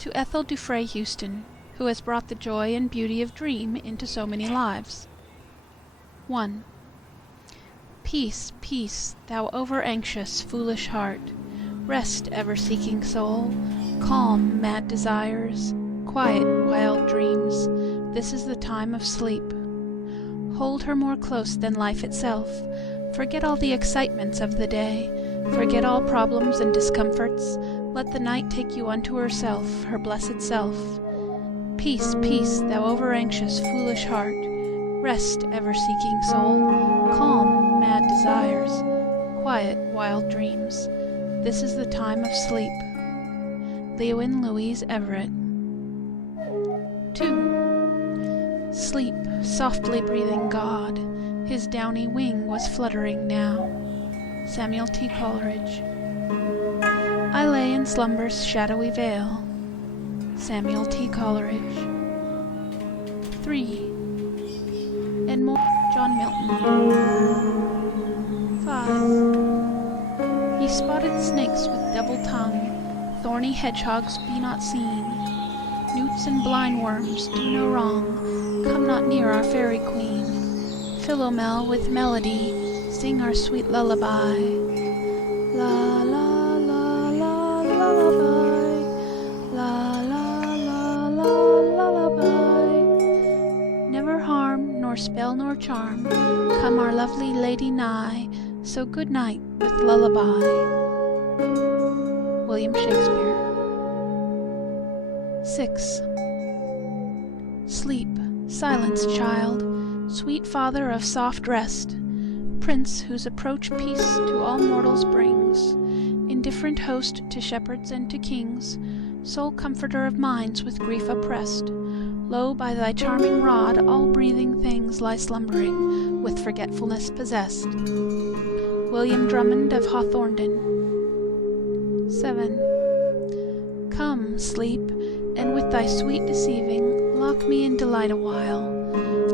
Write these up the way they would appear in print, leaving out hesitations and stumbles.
To Ethel Dufresne Houston, who has brought the joy and beauty of dream into so many lives. 1. Peace, peace, thou over-anxious, foolish heart. Rest, ever-seeking soul. Calm, mad desires. Quiet, wild dreams. This is the time of sleep. Hold her more close than life itself. Forget all the excitements of the day. Forget all problems and discomforts. Let the night take you unto herself, her blessed self. Peace, peace, thou over-anxious, foolish heart. Rest, ever-seeking soul. Calm, mad desires. Quiet, wild dreams. This is the time of sleep. Lewin Louise Everett. 2. Sleep, softly breathing God. His downy wing was fluttering now. Samuel T. Coleridge. I lay in slumber's shadowy veil. Samuel T. Coleridge. 3. And more. John Milton. 5. Ye spotted snakes with double tongue, thorny hedgehogs, be not seen. Newts and blind worms, do no wrong, come not near our fairy queen. Philomel with melody, sing our sweet lullaby. La la la la lullaby, la la la la lullaby. Never harm, nor spell nor charm, come our lovely lady nigh. So good night with lullaby. William Shakespeare. 6. Sleep, silence, child, sweet father of soft rest, prince whose approach peace to all mortals brings, indifferent host to shepherds and to kings, sole comforter of minds with grief oppressed. Lo, by thy charming rod all breathing things lie slumbering, with forgetfulness possessed. William Drummond of Hawthornden. 7. Come, sleep, and with thy sweet deceiving lock me in delight awhile.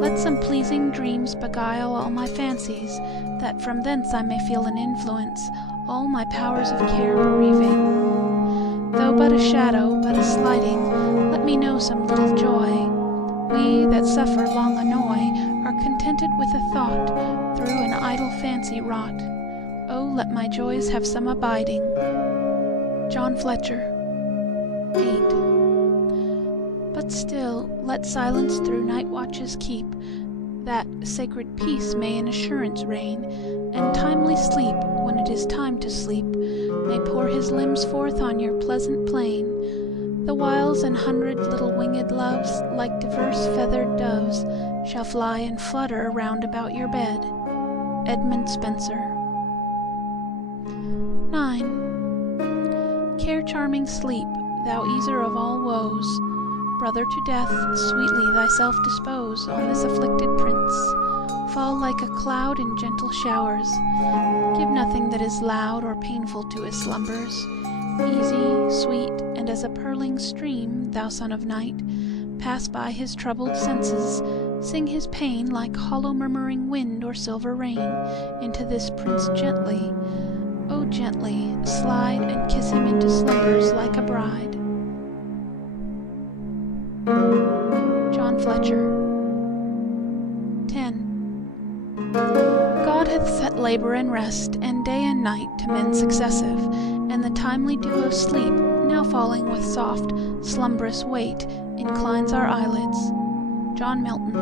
Let some pleasing dreams beguile all my fancies, that from thence I may feel an influence, all my powers of care bereaving. Though but a shadow, but a sliding, let me know some little joy. We that suffer long annoy are contented with a thought, through an idle fancy wrought. Oh, let my joys have some abiding. John Fletcher. 8. But still, let silence through night watches keep, that sacred peace may in assurance reign, and timely sleep, when it is time to sleep, may pour his limbs forth on your pleasant plain. The whiles an hundred little winged loves, like diverse feathered doves, shall fly and flutter round about your bed. Edmund Spenser. 9. Care-charming sleep, thou easer of all woes, brother to death, sweetly thyself dispose on this afflicted prince. Fall like a cloud in gentle showers. Give nothing that is loud or painful to his slumbers. Easy, sweet, and as a purling stream, thou son of night, pass by his troubled senses. Sing his pain like hollow murmuring wind or silver rain into this prince gently. Oh, gently slide and kiss him into slumbers like a bride. John Fletcher. 10. God hath set labor and rest, and day and night to men successive, and the timely dew of sleep, now falling with soft, slumbrous weight, inclines our eyelids. John Milton.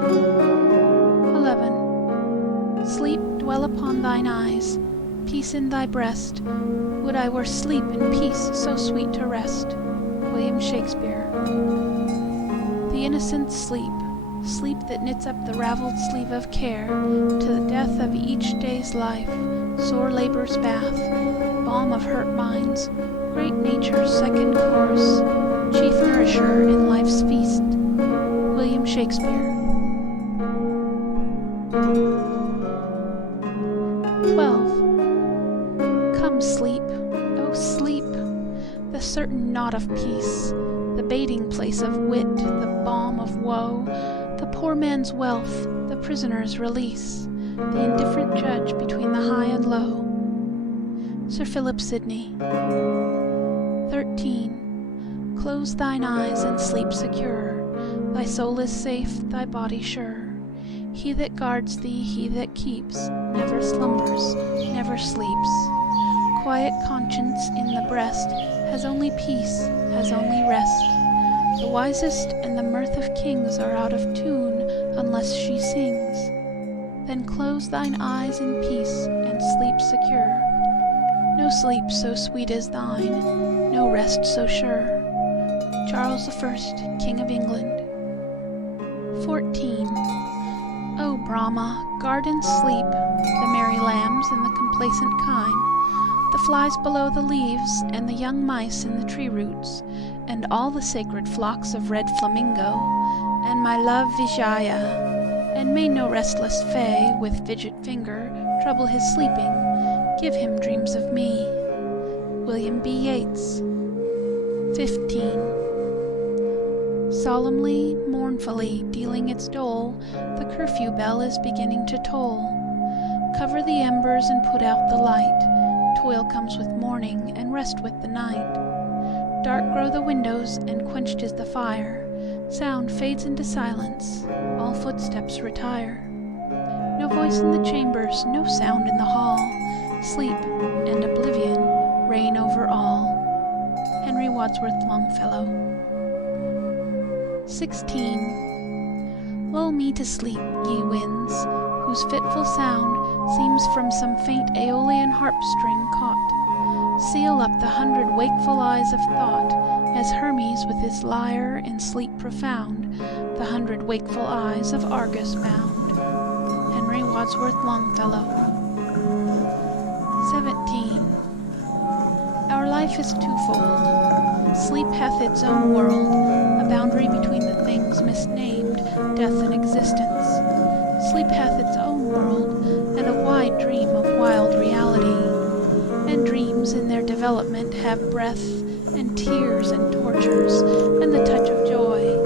11. Sleep, dwell upon thine eyes, peace in thy breast. Would I were sleep and peace so sweet to rest. William Shakespeare. The innocent sleep, sleep that knits up the raveled sleeve of care, to the death of each day's life, sore labor's bath, balm of hurt minds, great nature's second course, chief nourisher in life's feast. William Shakespeare. 12. Come, sleep, oh sleep, the certain knot of peace, the baiting place of wit, the balm of woe, the poor man's wealth, the prisoner's release, the indifferent judge between the high and low. Sir Philip Sidney. 13. Close thine eyes and sleep secure. Thy soul is safe, thy body sure. He that guards thee, he that keeps, never slumbers, never sleeps. Quiet conscience in the breast has only peace, has only rest. The wisest and the mirth of kings are out of tune unless she sings. Then close thine eyes in peace and sleep secure. No sleep so sweet as thine, no rest so sure. Charles I, King of England. 14. O Brahma, guard and sleep the merry lambs and the complacent kine, the flies below the leaves, and the young mice in the tree roots, and all the sacred flocks of red flamingo, and my love Vijaya. And may no restless fay with fidget finger trouble his sleeping. Give him dreams of me. William B. Yeats. 15. Solemnly, mournfully, dealing its dole, the curfew bell is beginning to toll. Cover the embers and put out the light. Toil comes with morning, and rest with the night. Dark grow the windows, and quenched is the fire. Sound fades into silence, all footsteps retire. No voice in the chambers, no sound in the hall. Sleep and oblivion reign over all. Henry Wadsworth Longfellow. 16. Lull me to sleep, ye winds, whose fitful sound seems from some faint Aeolian harp-string caught. Seal up the 100 wakeful eyes of thought, as Hermes with his lyre in sleep profound, the 100 wakeful eyes of Argus bound. Henry Wadsworth Longfellow. 17. Our life is twofold. Sleep hath its own world, a boundary between the things misnamed, death and existence. Sleep hath its own world, and a wide dream of wild reality. And dreams in their development have breath, and tears, and tortures, and the touch of joy.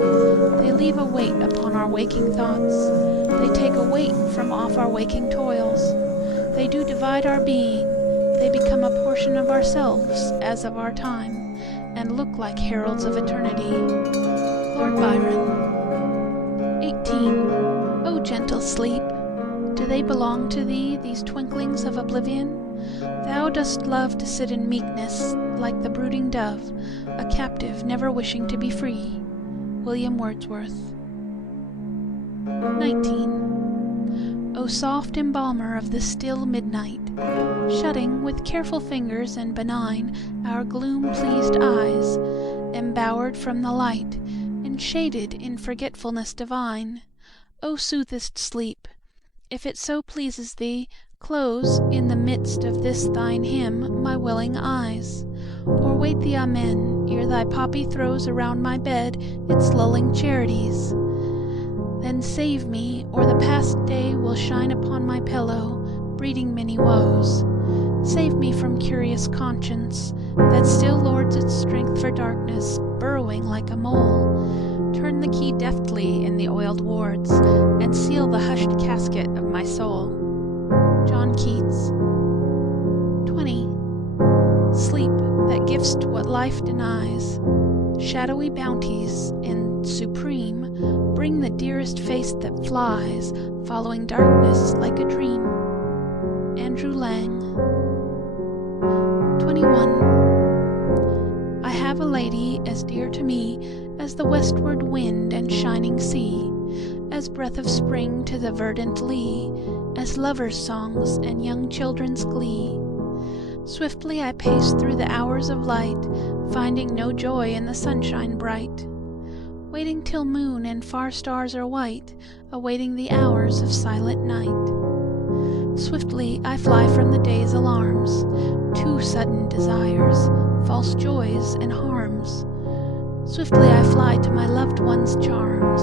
They leave a weight upon our waking thoughts. They take a weight from off our waking toils. They do divide our being. They become a portion of ourselves, as of our time, and look like heralds of eternity. Lord Byron. 18. O gentle sleep, do they belong to thee, these twinklings of oblivion? Thou dost love to sit in meekness, like the brooding dove, a captive never wishing to be free. William Wordsworth. 19. O soft embalmer of the still midnight, shutting with careful fingers and benign our gloom-pleased eyes, embowered from the light, and shaded in forgetfulness divine. O soothest sleep, if it so pleases thee, close, in the midst of this thine hymn, my willing eyes, or wait the Amen, ere thy poppy throws around my bed its lulling charities. Then save me, or the past day will shine upon my pillow, breeding many woes. Save me from curious conscience, that still lords its strength for darkness, burrowing like a mole. Turn the key deftly in the oiled wards, and seal the hushed casket of my soul. John Keats. 20. Sleep that giv'st what life denies, shadowy bounties, and supreme, bring the dearest face that flies, following darkness like a dream. Andrew Lang. 21. I have a lady as dear to me as the westward wind and shining sea, as breath of spring to the verdant lea, as lovers' songs and young children's glee. Swiftly I pace through the hours of light, finding no joy in the sunshine bright. Waiting till moon and far stars are white, awaiting the hours of silent night. Swiftly I fly from the day's alarms, too sudden desires, false joys and harms. Swiftly I fly to my loved one's charms,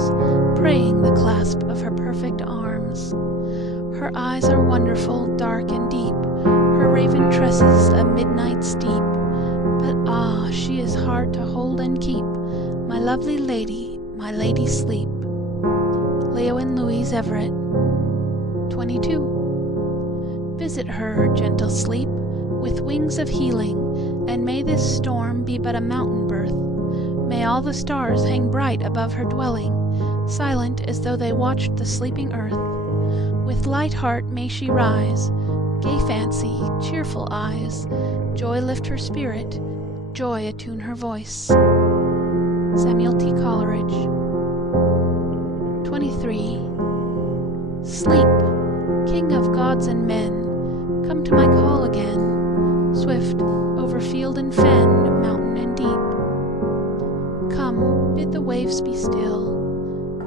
praying the clasp of her perfect arms. Her eyes are wonderful, dark and deep, her raven tresses a midnight steep. But ah, she is hard to hold and keep, my lovely lady, my lady sleep. Leo and Louise Everett. 22. Visit her, gentle sleep, with wings of healing, and may this storm be but a mountain birth. May all the stars hang bright above her dwelling, silent as though they watched the sleeping earth. With light heart may she rise, gay fancy, cheerful eyes, joy lift her spirit, joy attune her voice. Samuel T. Coleridge. 23. Sleep, King of gods and men, come to my call again, swift over field and fen, mountain and deep. Come, bid the waves be still.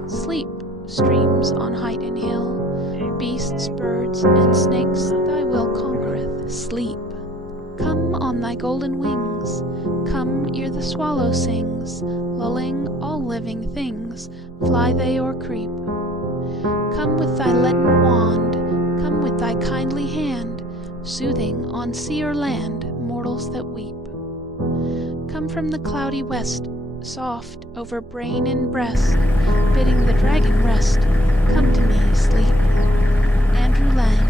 Sleep, streams on height and hill, beasts, birds, and snakes thy will conquereth. Sleep. Come on thy golden wings, come ere the swallow sings, lulling all living things, fly they or creep. Come with thy leaden wand, come with thy kindly hand, soothing on sea or land mortals that weep. Come from the cloudy west, soft over brain and breast, bidding the dragon rest. Come to me, sleep. Andrew Lang.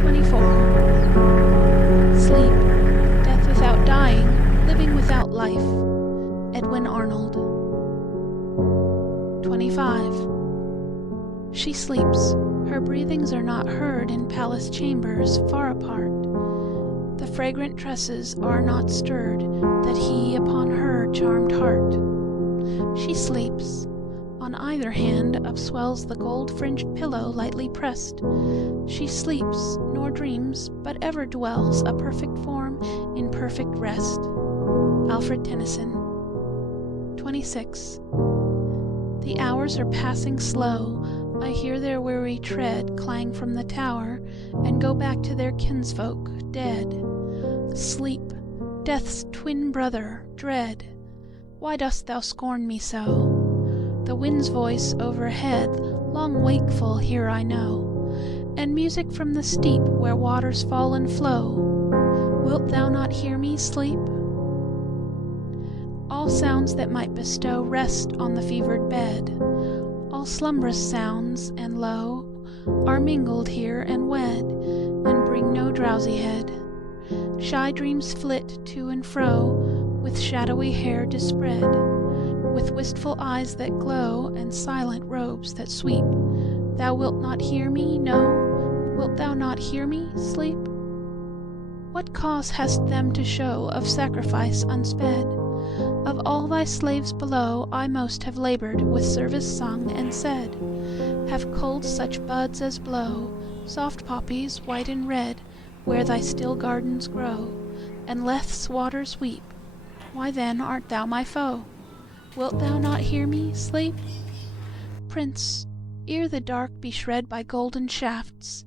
24. Sleep, death without dying, living without life. Edwin Arnold. 25. She sleeps, her breathings are not heard in palace chambers far apart. The fragrant tresses are not stirred that he upon her charmed heart. She sleeps. On either hand upswells the gold-fringed pillow lightly pressed. She sleeps, nor dreams, but ever dwells a perfect form in perfect rest. Alfred Tennyson. 26. The hours are passing slow. I hear their weary tread clang from the tower, and go back to their kinsfolk dead. Sleep, death's twin brother, dread. Why dost thou scorn me so? The wind's voice overhead, long wakeful here I know, and music from the steep where waters fall and flow. Wilt thou not hear me, sleep? All sounds that might bestow rest on the fevered bed, all slumbrous sounds and low, are mingled here and wed, and bring no drowsy head. Shy dreams flit to and fro, with shadowy hair dispread, with wistful eyes that glow, and silent robes that sweep. Thou wilt not hear me, no? Wilt thou not hear me, sleep? What cause hast them to show of sacrifice unsped? Of all thy slaves below, I most have labored, with service sung and said. Have culled such buds as blow, soft poppies, white and red, where thy still gardens grow, and Leth's waters weep. Why then art thou my foe? Wilt thou not hear me, sleep? Prince, ere the dark be shred by golden shafts,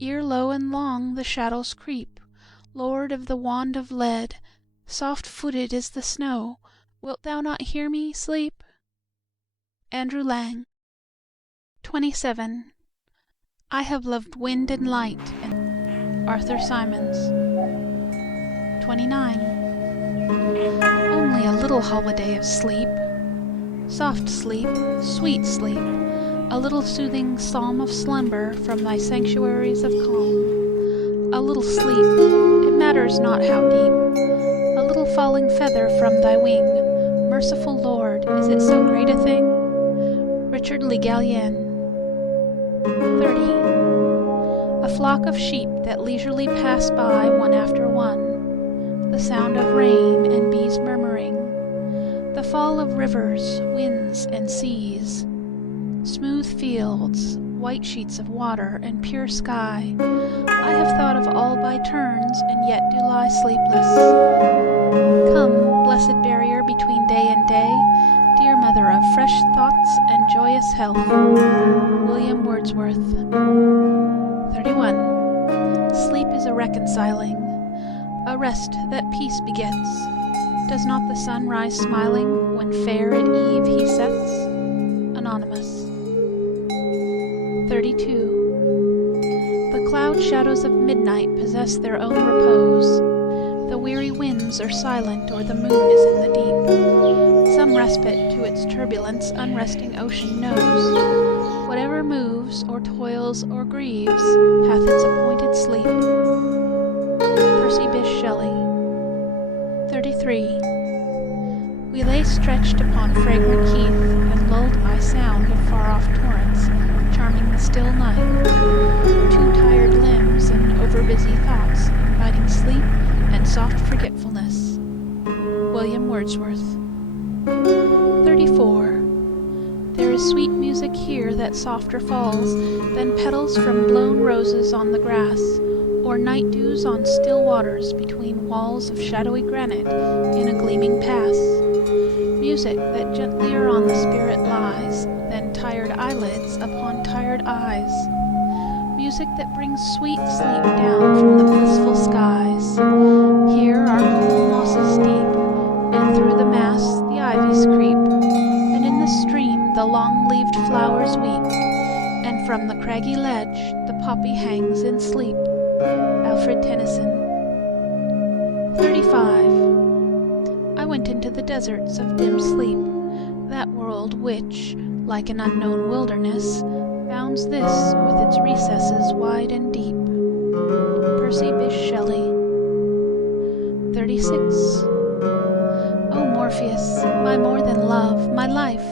ere low and long the shadows creep, Lord of the wand of lead, soft-footed is the snow, wilt thou not hear me, sleep? Andrew Lang. 27. I have loved wind and light, and Arthur Symons. 29. Only a little holiday of sleep, soft sleep, sweet sleep, a little soothing psalm of slumber from thy sanctuaries of calm. A little sleep, it matters not how deep, a little falling feather from thy wing. Merciful Lord, is it so great a thing? Richard Le Gallienne. 30. A flock of sheep that leisurely pass by one after one, the sound of rain and bees murmuring, the fall of rivers, winds, and seas, smooth fields, white sheets of water, and pure sky. I have thought of all by turns, and yet do lie sleepless. Come, blessed barrier between day and day, dear mother of fresh thoughts and joyous health. William Wordsworth. 31. Sleep is a reconciling, a rest that peace begets. Does not the sun rise smiling when fair at eve he sets? Anonymous. 32. The cloud shadows of midnight possess their own repose. The weary winds are silent, or the moon is in the deep. Some respite to its turbulence unresting ocean knows. Whatever moves, or toils, or grieves, hath its appointed sleep. Percy Bysshe Shelley. 33. We lay stretched upon fragrant heath, and lulled by sound of far-off torrents, charming the still night. Two tired limbs and over-busy thoughts, inviting sleep and soft forgetfulness. William Wordsworth. 34. There is sweet music here that softer falls than petals from blown roses on the grass, or night dews on still waters between walls of shadowy granite in a gleaming pass. Music that gentlier on the spirit lies than tired eyelids upon tired eyes. Music that brings sweet sleep down from the blissful skies. Here are cool mosses deep, and through the mass the ivies creep, and in the stream the long-leaved flowers weep, and from the craggy ledge the poppy hangs in sleep. Alfred Tennyson. 35. I went into the deserts of dim sleep, that world which, like an unknown wilderness, bounds this with its recesses wide and deep. Percy Bysshe Shelley. 36. O Morpheus, my more than love, my life,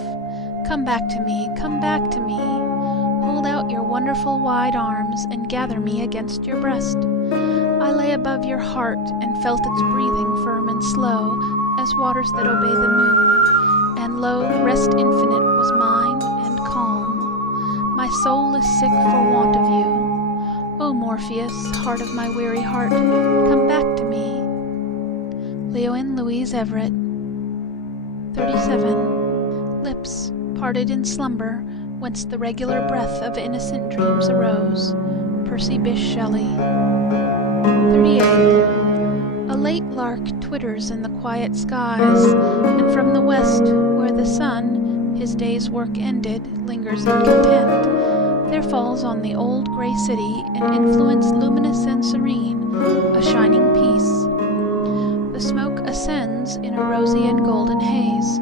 come back to me, come back to me. Hold out your wonderful wide arms and gather me against your breast. I lay above your heart and felt its breathing firm and slow as waters that obey the moon, and lo, rest infinite was mine and calm. My soul is sick for want of you. O Morpheus, heart of my weary heart, come back to me. Leoine Louise Everett. 37. Lips parted in slumber, whence the regular breath of innocent dreams arose. Percy Bysshe Shelley. 38. A late lark twitters in the quiet skies, and from the west, where the sun, his day's work ended, lingers in content, there falls on the old gray city an influence luminous and serene, a shining peace. The smoke ascends in a rosy and golden haze.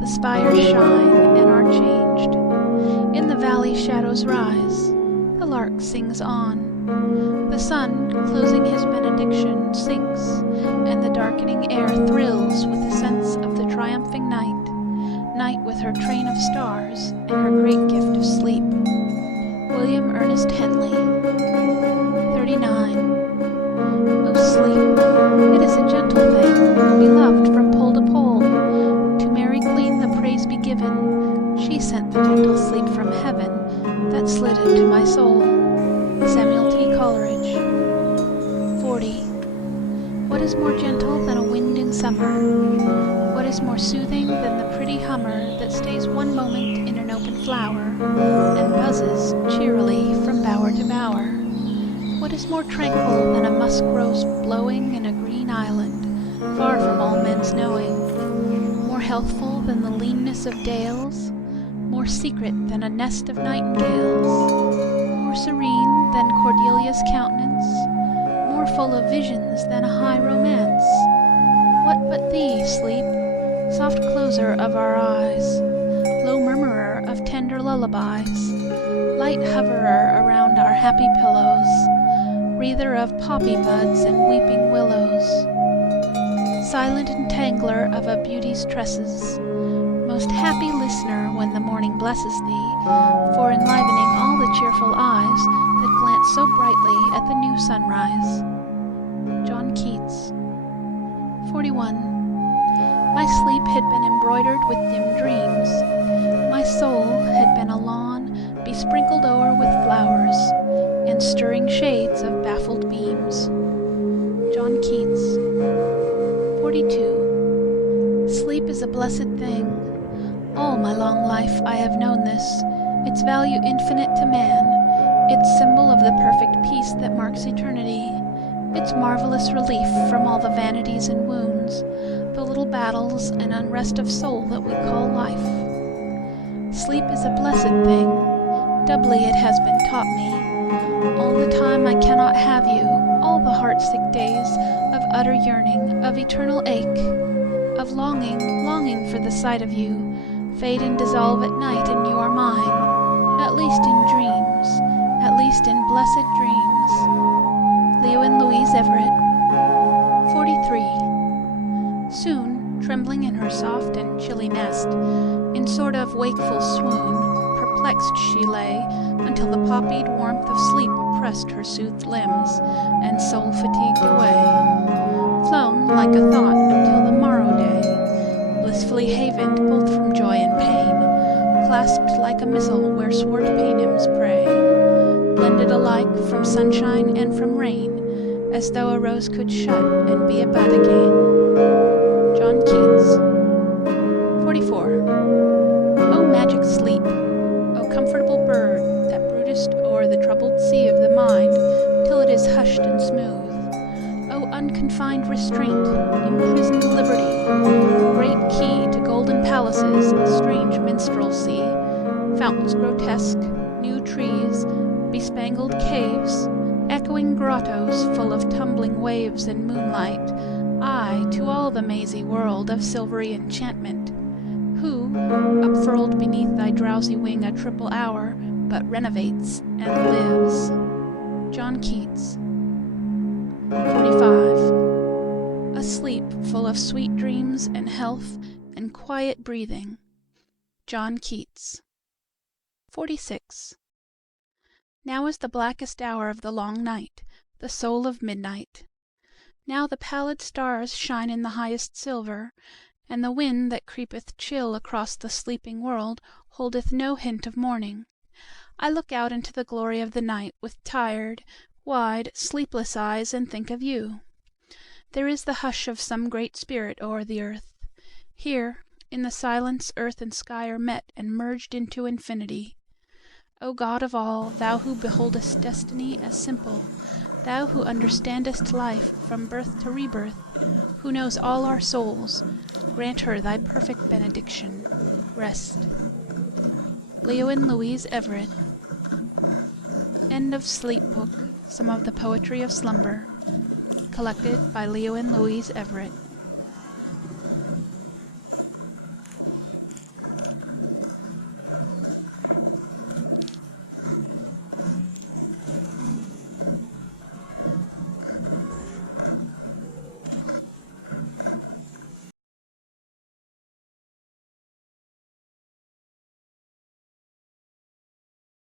The spires shine and are changed. In the valley shadows rise. The lark sings on. The sun, closing his benediction, sinks, and the darkening air thrills with the sense of the triumphing night, night with her train of stars and her great gift of sleep. William Ernest Henley. 39. O sleep, it is a gentle thing, beloved from pole to pole. To Mary Queen the praise be given. She sent the gentle sleep from heaven that slid into my soul. Samuel T. Coleridge. 40. What is more gentle than a wind in summer? What is more soothing than the pretty hummer that stays one moment in an open flower and buzzes cheerily from bower to bower? What is more tranquil than a musk rose blowing in a green island, far from all men's knowing? More healthful than the leanness of dales? More secret than a nest of nightingales? More serene than Cordelia's countenance? More full of visions than a high romance? What but thee, sleep, soft closer of our eyes, low murmurer of tender lullabies, light hoverer around our happy pillows, wreather of poppy buds and weeping willows, silent entangler of a beauty's tresses, most happy listener when the morning blesses thee, for enlivening all the cheerful eyes that glance so brightly at the new sunrise. John Keats. 41. My sleep had been embroidered with dim dreams. My soul had been a lawn besprinkled o'er with flowers, and stirring shades of baffled beams. John Keats. 42. Sleep is a blessed thing. All my long life I have known this, its value infinite to man, its symbol of the perfect peace that marks eternity, its marvelous relief from all the vanities and wounds, the little battles and unrest of soul that we call life. Sleep is a blessed thing, doubly it has been taught me. All the time I cannot have you, all the heart-sick days of utter yearning, of eternal ache, of longing for the sight of you, fade and dissolve at night, and you are mine, at least in dreams, at least in blessed dreams. Leoine Louise Everett. 43. Soon, trembling in her soft and chilly nest. In sort of wakeful swoon, perplexed she lay, until the poppied warmth of sleep oppressed her soothed limbs, and soul fatigued away. Flown like a thought until the morrow day, blissfully havened both from joy and pain, clasped like a missile where swart paynims pray, blended alike from sunshine and from rain, as though a rose could shut and be a bud again. John Keats. 44. O magic sleep! O comfortable bird, that broodest o'er the troubled sea of the mind, till it is hushed and smooth. O unconfined restraint, imprisoned liberty, great key to golden palaces, strange minstrelsy, fountains grotesque, new trees, bespangled caves, echoing grottos full of tumbling waves and moonlight, aye, to all the mazy world of silvery enchantment, who, upfurled beneath thy drowsy wing a triple hour, but renovates and lives. John Keats. 45. A sleep full of sweet dreams and health and quiet breathing. John Keats. 46. Now is the blackest hour of the long night, the soul of midnight. Now the pallid stars shine in the highest silver, and the wind that creepeth chill across the sleeping world holdeth no hint of morning. I look out into the glory of the night with tired, wide, sleepless eyes, and think of you. There is the hush of some great spirit o'er the earth. Here, in the silence, earth and sky are met and merged into infinity. O God of all, thou who beholdest destiny as simple, thou who understandest life from birth to rebirth, who knows all our souls, grant her thy perfect benediction. Rest. Leo and Louise Everett. End of Sleep Book. Some of the Poetry of Slumber. Collected by Leo and Louise Everett.